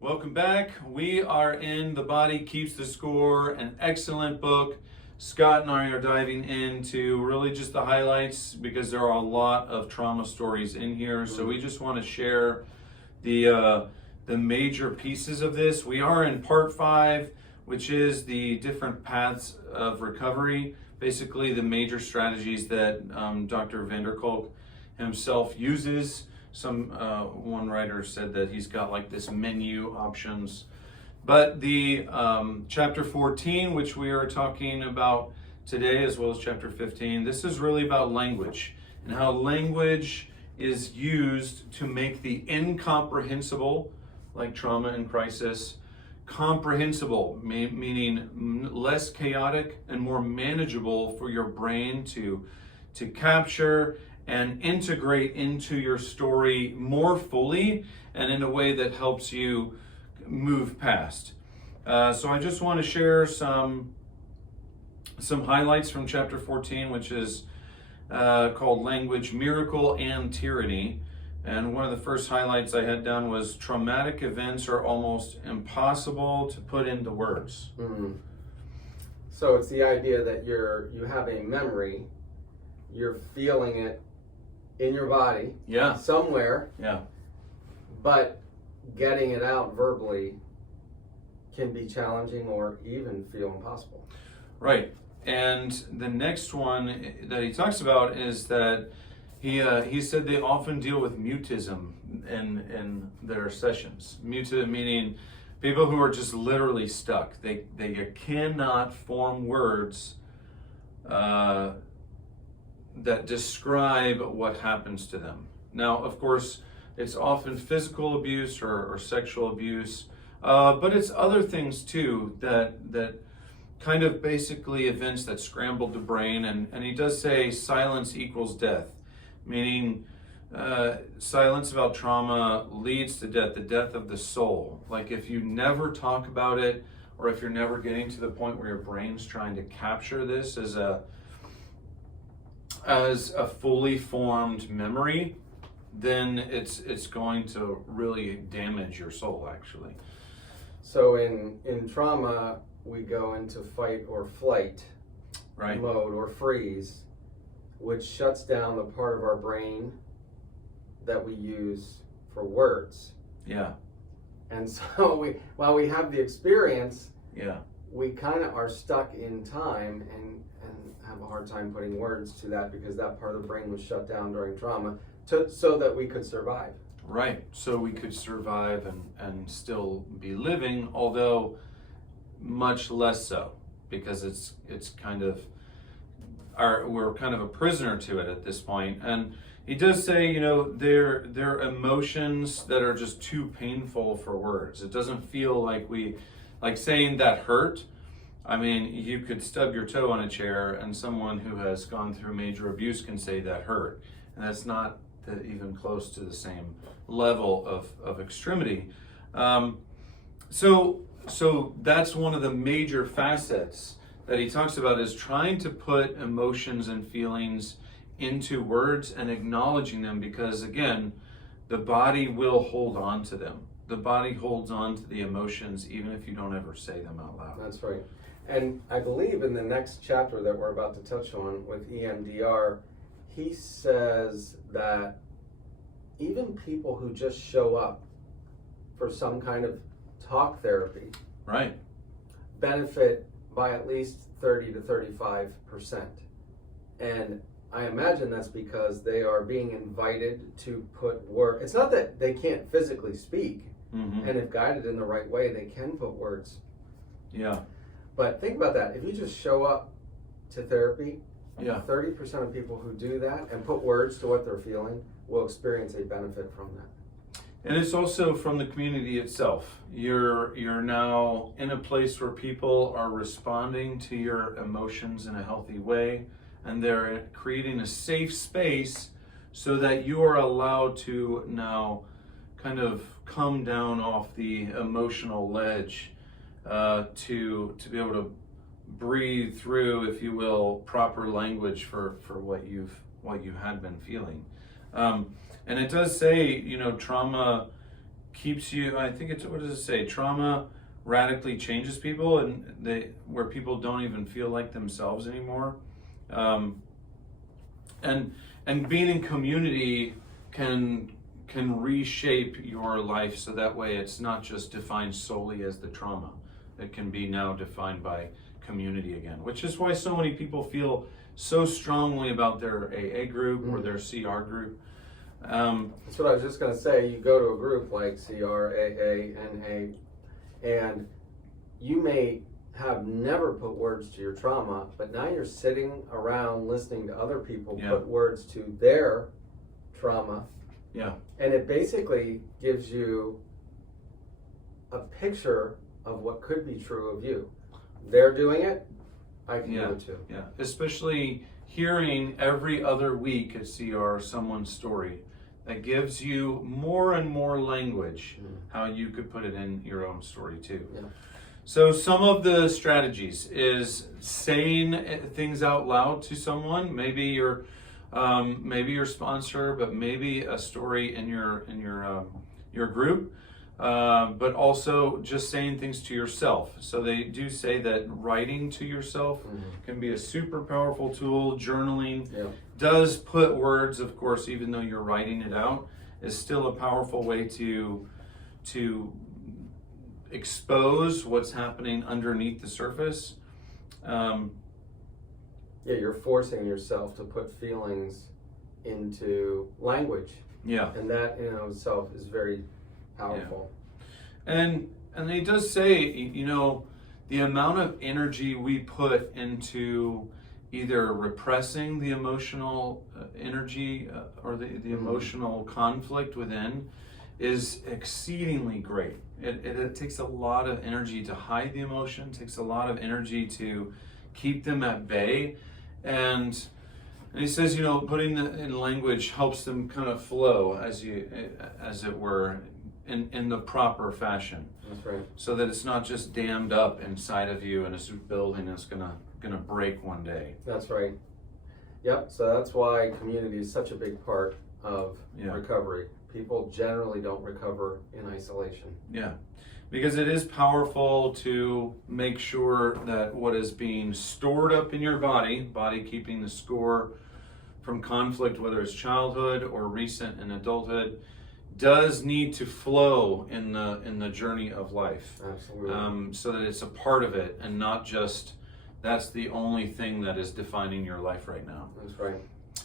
Welcome back. We are in The Body Keeps the Score, an excellent book. Scott and I are diving into really just the highlights because there are a lot of trauma stories in here. So we just want to share the major pieces of this. We are in part 5, which is the different paths of recovery. Basically, the major strategies that Dr. Vanderkolk himself uses. One writer said that he's got like this menu options. But the chapter 14, which we are talking about today, as well as chapter 15, this is really about language and how language is used to make the incomprehensible, like trauma and crisis, comprehensible, meaning less chaotic and more manageable for your brain to capture and integrate into your story more fully and in a way that helps you move past. So I just want to share some highlights from chapter 14, which is called Language, Miracle, and Tyranny. And one of the first highlights I had down was traumatic events are almost impossible to put into words. Mm-hmm. So it's the idea that you have a memory, you're feeling it in your body, somewhere, but getting it out verbally can be challenging or even feel impossible. Right. And the next one that he talks about is that he said they often deal with mutism in their sessions. Mutism meaning people who are just literally stuck. They cannot form words that describe what happens to them. Now, of course, it's often physical abuse or sexual abuse, but it's other things too that kind of basically events that scrambled the brain. And he does say silence equals death, meaning silence about trauma leads to death, the death of the soul. Like if you never talk about it, or if you're never getting to the point where your brain's trying to capture this as a fully formed memory, then it's going to really damage your soul, actually. So in trauma, we go into fight or flight mode or freeze, which shuts down the part of our brain that we use for words. Yeah. And so while we have the experience, yeah, we kind of are stuck in time and have a hard time putting words to that because that part of the brain was shut down during trauma so that we could survive. Right, so we could survive and still be living, although much less so, because it's kind of we're kind of a prisoner to it at this point. And he does say, they're emotions that are just too painful for words. It doesn't feel like saying that hurt. I mean, you could stub your toe on a chair and someone who has gone through major abuse can say that hurt. And that's not even close to the same level of extremity. So that's one of the major facets that he talks about, is trying to put emotions and feelings into words and acknowledging them, because again, the body will hold on to them. The body holds on to the emotions even if you don't ever say them out loud. That's right. And I believe in the next chapter that we're about to touch on with EMDR, he says that even people who just show up for some kind of talk therapy benefit by at least 30 to 35%. And I imagine that's because they are being invited to put words. It's not that they can't physically speak, and if guided in the right way, they can put words. Yeah. But think about that. If you just show up to therapy, 30% of people who do that and put words to what they're feeling will experience a benefit from that. And it's also from the community itself. You're now in a place where people are responding to your emotions in a healthy way, and they're creating a safe space so that you are allowed to now kind of come down off the emotional ledge to be able to breathe through, if you will, proper language for what you had been feeling. And it does say, trauma keeps you, I think it's, what does it say? Trauma radically changes people, and where people don't even feel like themselves anymore. And being in community can reshape your life, so that way it's not just defined solely as the trauma. It can be now defined by community again, which is why so many people feel so strongly about their AA group or their CR group. That's what I was just going to say. You go to a group like CR, AA, NA, and you may have never put words to your trauma, but now you're sitting around listening to other people put words to their trauma. Yeah. And it basically gives you a picture of what could be true of you. They're doing it, I can do it too. Yeah, especially hearing every other week at CR someone's story that gives you more and more language how you could put it in your own story too. Yeah. So some of the strategies is saying things out loud to someone, maybe your sponsor, but maybe a story in your group. But also just saying things to yourself. So they do say that writing to yourself can be a super powerful tool. Journaling does put words, of course, even though you're writing it out, is still a powerful way to expose what's happening underneath the surface. You're forcing yourself to put feelings into language. Yeah. And that in and of itself is very powerful. Yeah. And he does say, the amount of energy we put into either repressing the emotional energy or the emotional conflict within is exceedingly great. It takes a lot of energy to hide the emotion, takes a lot of energy to keep them at bay. And he says, putting it in language helps them kind of flow, as it were, in the proper fashion. That's right. So that it's not just dammed up inside of you and it's building that's gonna break one day. That's right. Yep. So that's why community is such a big part of recovery. People generally don't recover in isolation. Yeah. Because it is powerful to make sure that what is being stored up in your body keeping the score from conflict, whether it's childhood or recent in adulthood, does need to flow in the journey of life. Absolutely. So that it's a part of it and not just that's the only thing that is defining your life right now. That's right.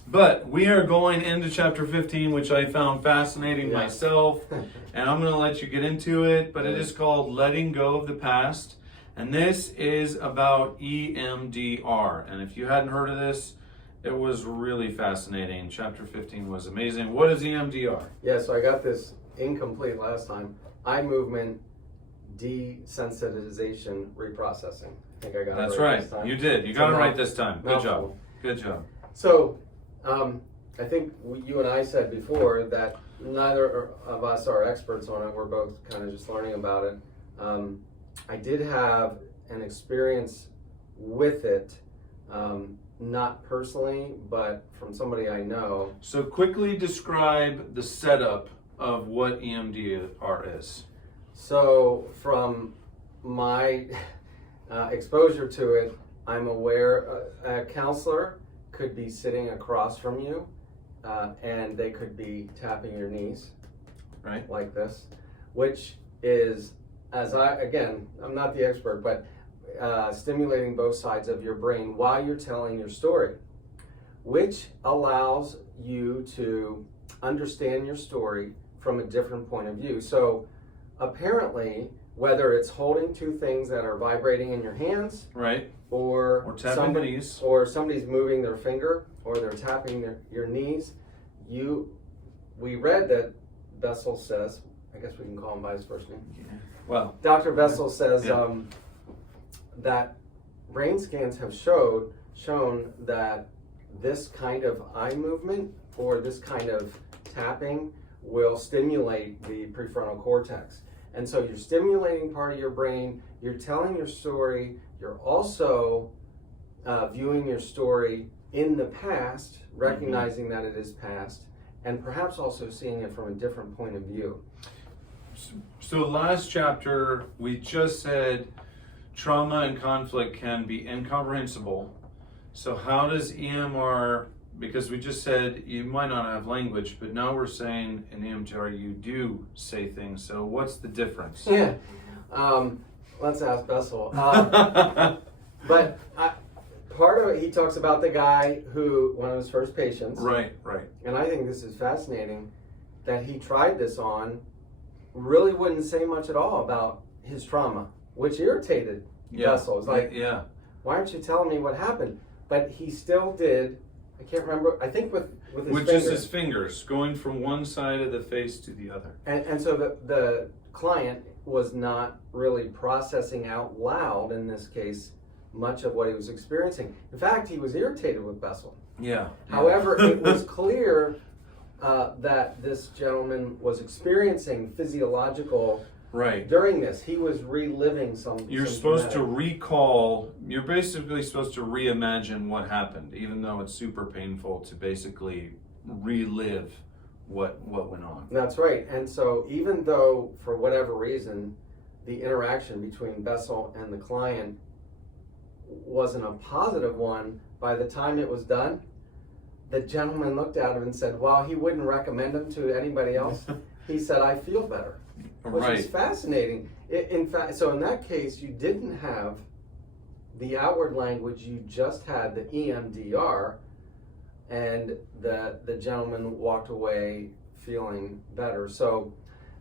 But we are going into chapter 15, which I found fascinating myself, and I'm going to let you get into it, but it is called Letting Go of the Past, and this is about EMDR. And if you hadn't heard of this, it was really fascinating. Chapter 15 was amazing. What is EMDR? Yeah, so I got this incomplete last time. Eye movement desensitization reprocessing. I think I got That's it right right. this time. You did. You got it right this time. Good job. Good job. So, I think you and I said before that neither of us are experts on it. We're both kind of just learning about it. I did have an experience with it, not personally, but from somebody I know. So quickly describe the setup of what EMDR is. So from my exposure to it, I'm aware a counselor could be sitting across from you and they could be tapping your knees, right, like this, which is, I'm not the expert, but stimulating both sides of your brain while you're telling your story, which allows you to understand your story from a different point of view. So apparently, whether it's holding two things that are vibrating in your hands, right, or tapping the knees, or somebody's moving their finger, or they're tapping your knees, we read that Bessel says, I guess we can call him by his first name. Yeah. Well, Dr. Bessel says that brain scans have shown that this kind of eye movement or this kind of tapping will stimulate the prefrontal cortex. And so you're stimulating part of your brain, you're telling your story, you're also viewing your story in the past, recognizing that it is past, and perhaps also seeing it from a different point of view. So last chapter, we just said trauma and conflict can be incomprehensible. So how does EMR, because we just said you might not have language, but now we're saying in EMDR you do say things. So what's the difference? Yeah. Let's ask Bessel. But part of it, he talks about the guy who, one of his first patients. Right. And I think this is fascinating that he tried this on, really wouldn't say much at all about his trauma, which irritated Bessel. It was like, why aren't you telling me what happened? But he still did. I can't remember. I think with his fingers. Just his fingers, going from one side of the face to the other. And so the client was not really processing out loud, in this case, much of what he was experiencing. In fact, he was irritated with Bessel. Yeah. However, it was clear that this gentleman was experiencing physiological. Right. During this, he was reliving some. You're supposed to recall. You're basically supposed to reimagine what happened, even though it's super painful to basically relive what went on. That's right. And so, even though for whatever reason, the interaction between Bessel and the client wasn't a positive one, by the time it was done, the gentleman looked at him and said, "While he wouldn't recommend him to anybody else, he said, I feel better." Which is fascinating. In fact, so in that case, you didn't have the outward language, you just had the EMDR, and the gentleman walked away feeling better. So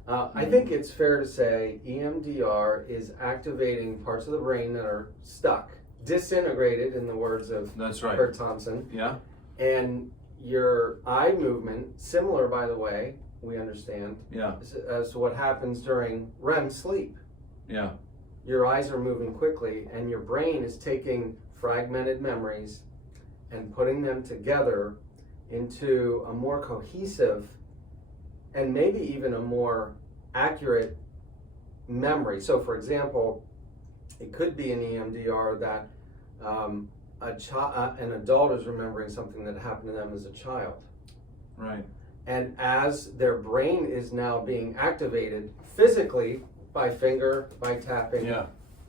I think it's fair to say EMDR is activating parts of the brain that are stuck, disintegrated, in the words of Kurt Thompson. Yeah. And your eye movement, similar, by the way, we understand, as to what happens during REM sleep. Yeah. Your eyes are moving quickly, and your brain is taking fragmented memories and putting them together into a more cohesive and maybe even a more accurate memory. So, for example, it could be in EMDR that an adult is remembering something that happened to them as a child. Right. And as their brain is now being activated physically by finger, by tapping,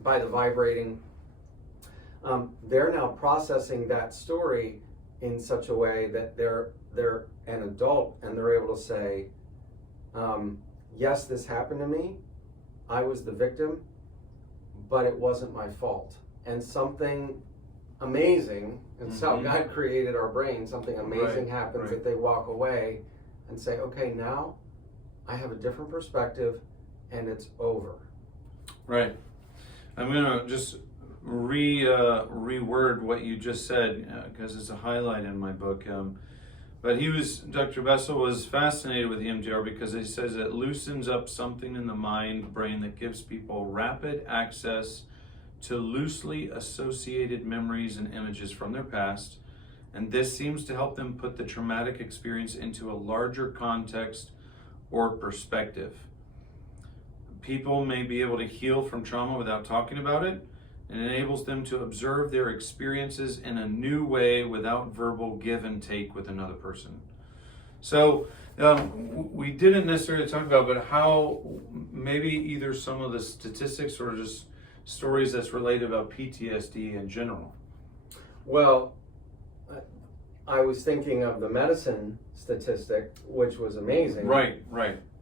by the vibrating, they're now processing that story in such a way that they're an adult and they're able to say, yes, this happened to me. I was the victim, but it wasn't my fault. And something amazing, and so God created our brain, something amazing happens that they walk away and say, okay, now I have a different perspective and it's over. Right. I'm going to just reword what you just said because it's a highlight in my book. But Dr. Bessel was fascinated with EMDR because he says it loosens up something in the mind, brain that gives people rapid access to loosely associated memories and images from their past. And this seems to help them put the traumatic experience into a larger context or perspective. People may be able to heal from trauma without talking about it, and enables them to observe their experiences in a new way without verbal give and take with another person. So we didn't necessarily talk about, but how maybe either some of the statistics or just stories that's related about PTSD in general. Well, I was thinking of the medicine statistic, which was amazing. Right.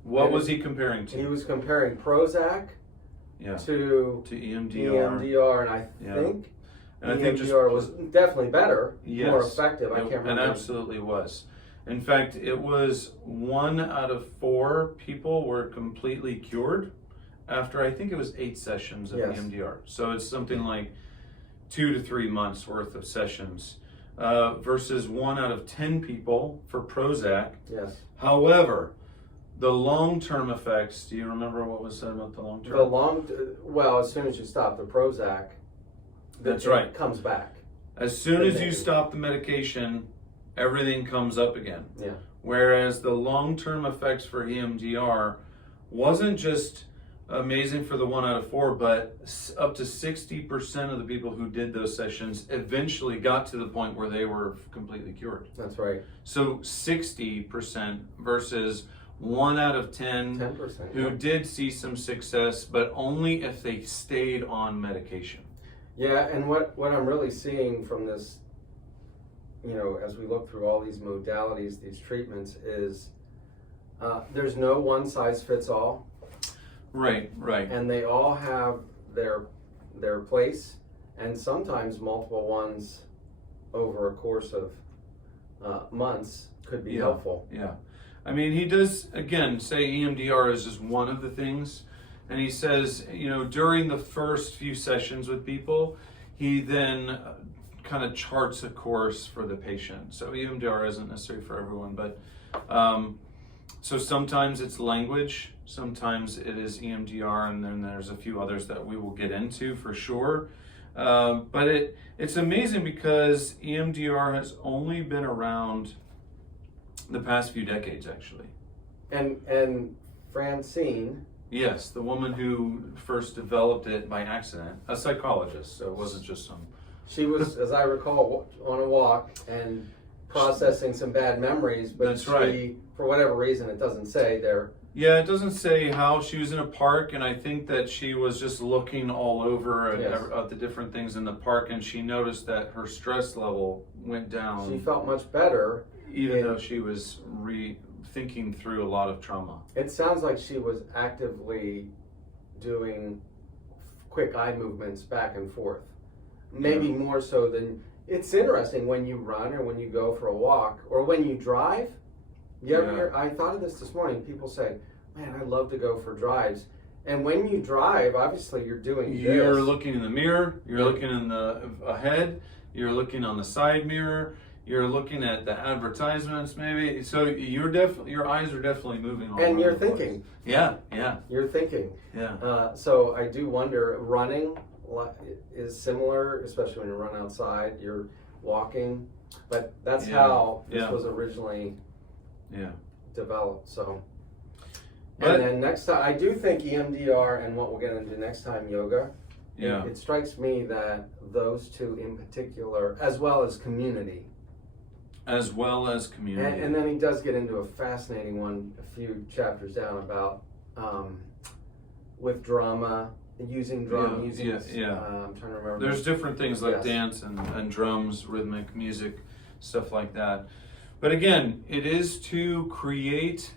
What was he comparing to? He was comparing Prozac to EMDR, and I think EMDR was definitely better, more effective. I can't remember. It absolutely was. In fact, it was 1 out of 4 people were completely cured after, I think it was 8 sessions of EMDR. So it's something like 2 to 3 months worth of sessions. Versus 1 out of 10 people for Prozac. Yes. However, the long-term effects, do you remember what was said about the long-term? Well, as soon as you stop the Prozac, it comes back. As soon as you stop the medication, everything comes up again. Yeah. Whereas the long-term effects for EMDR wasn't just amazing for the 1 out of 4, but up to 60% of the people who did those sessions eventually got to the point where they were completely cured. That's right. So 60% versus 1 out of 10 10%, who did see some success, but only if they stayed on medication. Yeah, and what I'm really seeing from this, as we look through all these modalities, these treatments, is there's no one size fits all. Right. And they all have their place, and sometimes multiple ones over a course of months could be helpful. Yeah. I mean, he does, again, say EMDR is just one of the things. And he says, during the first few sessions with people, he then kind of charts a course for the patient. So EMDR isn't necessary for everyone, but so sometimes it's language, sometimes it is EMDR, and then there's a few others that we will get into for sure. But it's amazing because EMDR has only been around the past few decades, actually. And Francine. Yes, the woman who first developed it by accident, a psychologist, so it wasn't just some... She was, as I recall, on a walk and processing some bad mememories, but That's right. For whatever reason, it doesn't say there. Yeah, it doesn't say how. She was in a park, and I think that she was just looking all over at the different things in the park, and she noticed that her stress level went down. She felt much better. Even though she was thinking through a lot of trauma. It sounds like she was actively doing quick eye movements back and forth. Maybe more so than... It's interesting when you run or when you go for a walk or when you drive. You ever hear, I thought of this morning, people say, man, I love to go for drives. And when you drive, obviously you're doing this. You're looking in the mirror, you're looking in the ahead, you're looking on the side mirror, you're looking at the advertisements maybe. So your eyes are definitely moving all and over you're the place. thinking. Yeah. You're thinking. Yeah. So I do wonder, running is similar, especially when you run outside, you're walking. But that's how this was originally developed. So, and then next time, I do think EMDR and what we'll get into next time, yoga. Yeah. It strikes me that those two in particular, as well as community. And then he does get into a fascinating one a few chapters down about with drama, using drum, I'm trying to remember. There's different things like dance and drums, rhythmic music, stuff like that. But again, it is to create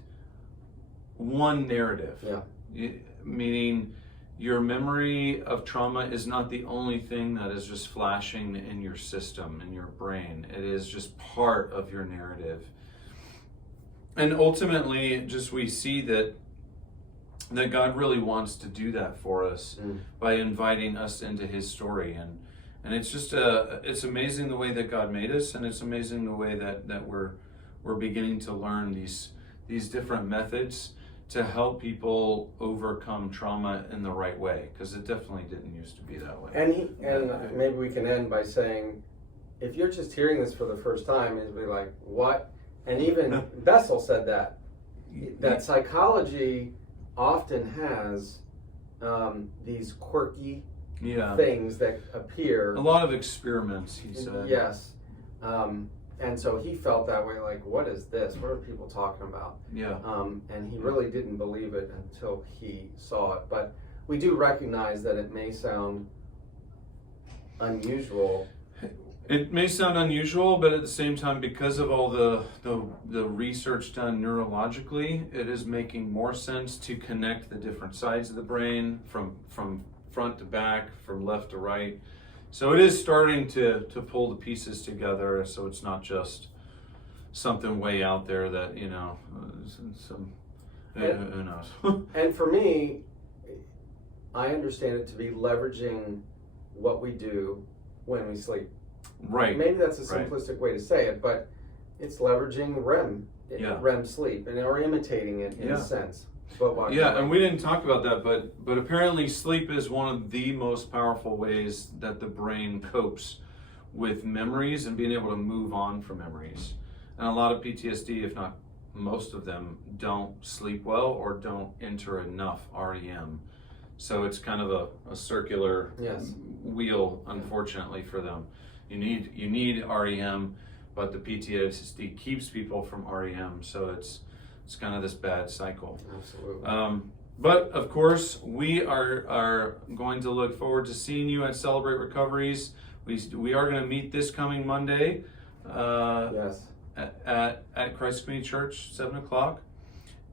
one narrative. Yeah. Meaning your memory of trauma is not the only thing that is just flashing in your system, in your brain. It is just part of your narrative. And ultimately, just we see that God really wants to do that for us by inviting us into his story. And it's just it's amazing the way that God made us, and it's amazing the way that we're beginning to learn these different methods to help people overcome trauma in the right way, because it definitely didn't used to be that way. And maybe we can end by saying, if you're just hearing this for the first time, you'll be like, what? And even Bessel said that psychology often has these quirky things that appear. A lot of experiments, he said. Yes. And so he felt that way, like, what is this? What are people talking about? Yeah. And he really didn't believe it until he saw it. But we do recognize that it may sound unusual. It may sound unusual, but at the same time, because of all the research done neurologically, it is making more sense to connect the different sides of the brain from front to back, from left to right. So it is starting to pull the pieces together, so it's not just something way out there that, who knows. And for me, I understand it to be leveraging what we do when we sleep. Right. Maybe that's a simplistic way to say it, but it's leveraging REM sleep, or imitating it in a sense. And we didn't talk about that, but apparently sleep is one of the most powerful ways that the brain copes with memories and being able to move on from memories. And a lot of PTSD, if not most of them, don't sleep well or don't enter enough REM. So it's kind of a circular wheel, unfortunately, for them. You need REM, but the PTSD keeps people from REM. So it's it's kind of this bad cycle. Absolutely. But of course, we are going to look forward to seeing you at Celebrate Recoveries. We are going to meet this coming Monday. Yes. At Christ Community Church, 7:00,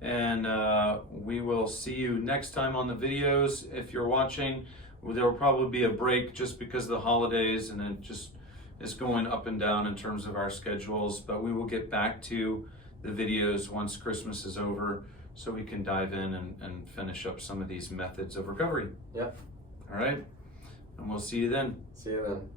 and we will see you next time on the videos. If you're watching, there will probably be a break just because of the holidays, and it just is going up and down in terms of our schedules. But we will get back to the videos once Christmas is over, so we can dive in and finish up some of these methods of recovery. Yep. All right, and we'll see you then. See you then.